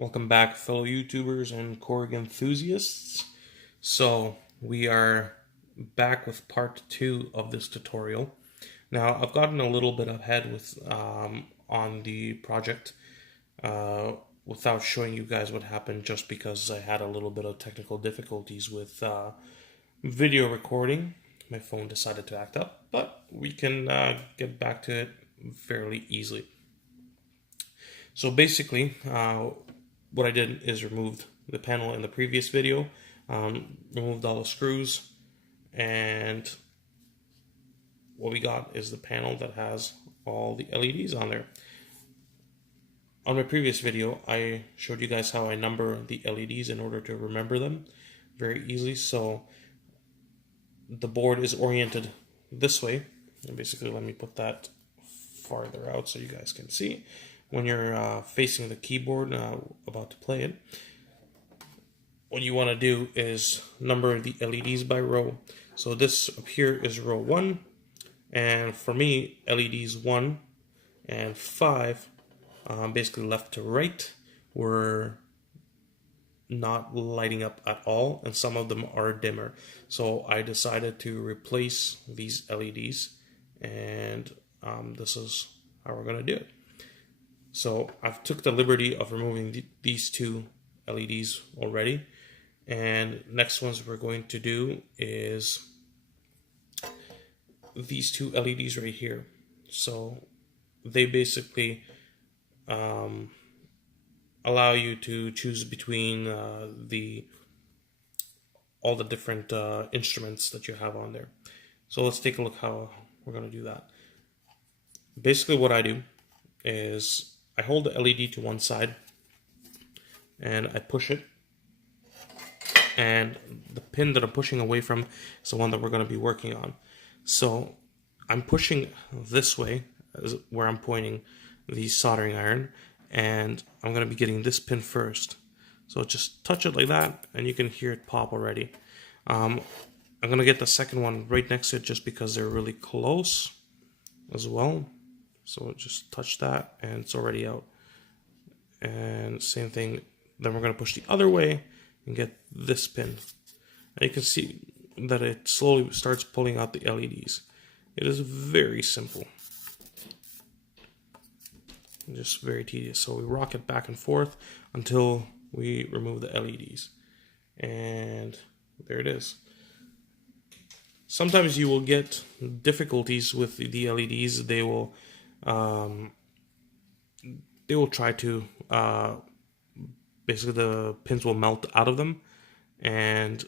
Welcome back, fellow YouTubers and Korg enthusiasts. So, we are back with part 2 of this tutorial. Now, I've gotten a little bit ahead with on the project without showing you guys what happened, just because I had a little bit of technical difficulties with video recording. My phone decided to act up, but we can get back to it fairly easily. So basically, what I did is removed the panel in the previous video, removed all the screws, and what we got is the panel that has all the LEDs on there. On my previous video, I showed you guys how I number the LEDs in order to remember them very easily. So the board is oriented this way, and basically let me put that farther out so you guys can see. When you're facing the keyboard about to play it, what you want to do is number the LEDs by row. So this up here is row 1, and for me, LEDs 1 and 5, basically left to right, were not lighting up at all, and some of them are dimmer. So I decided to replace these LEDs, and this is how we're going to do it. So I've took the liberty of removing these two LEDs already, and next ones we're going to do is these two LEDs right here. So they basically allow you to choose between all the different instruments that you have on there. So let's take a look how we're going to do that. Basically what I do is I hold the LED to one side and I push it, and the pin that I'm pushing away from is the one that we're going to be working on. So I'm pushing this way, where I'm pointing the soldering iron, and I'm going to be getting this pin first. So just touch it like that and you can hear it pop already. I'm going to get the second one right next to it just because they're really close as well. So just touch that and it's already out. And same thing, then we're going to push the other way and get this pin. And you can see that it slowly starts pulling out the LEDs. It is very simple. Just very tedious. So we rock it back and forth until we remove the LEDs. And there it is. Sometimes you will get difficulties with the LEDs. They will try to basically the pins will melt out of them, and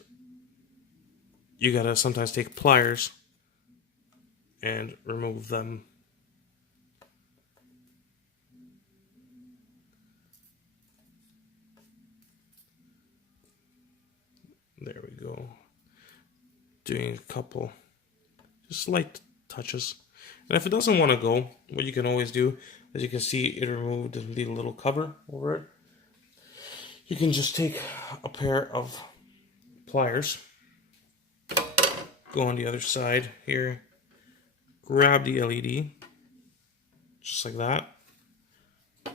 you gotta sometimes take pliers and remove them. There we go. Doing a couple just light touches. And if it doesn't want to go, what you can always do, as you can see, it removed the little cover over it. You can just take a pair of pliers, go on the other side here, grab the LED, just like that,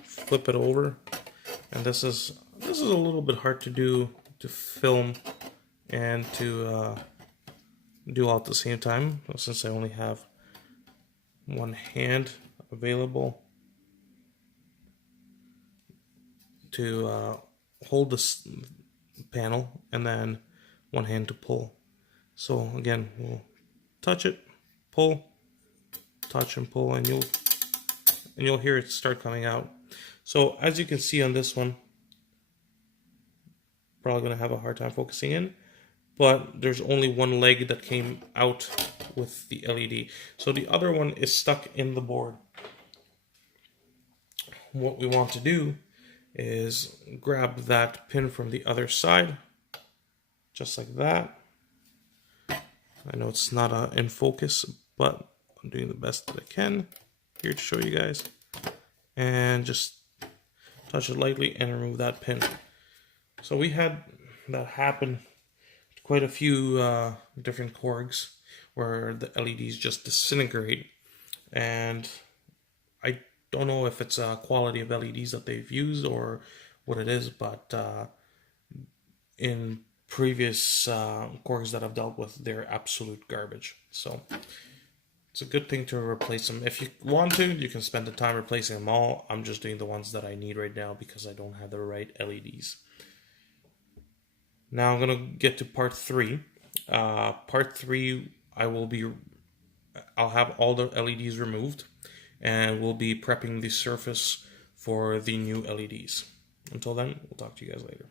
flip it over, and this is a little bit hard to do, to film and to do all at the same time, since I only have one hand available to hold this panel, and then one hand to pull. So again, we'll touch it, pull, touch and pull, and you'll hear it start coming out. So as you can see on this one, probably gonna have a hard time focusing in, but there's only one leg that came out with the LED. So the other one is stuck in the board. What we want to do is grab that pin from the other side, just like that. I know it's not in focus, but I'm doing the best that I can here to show you guys. And just touch it lightly and remove that pin. So we had that happen to quite a few different Korgs, where the LEDs just disintegrate, and I don't know if it's a quality of LEDs that they've used or what it is, but in previous Korgs that I've dealt with, they're absolute garbage. So it's a good thing to replace them. If you want to, you can spend the time replacing them all. I'm just doing the ones that I need right now because I don't have the right LEDs. Now I'm going to get to part 3. Part 3, I'll have all the LEDs removed, and we'll be prepping the surface for the new LEDs. Until then, we'll talk to you guys later.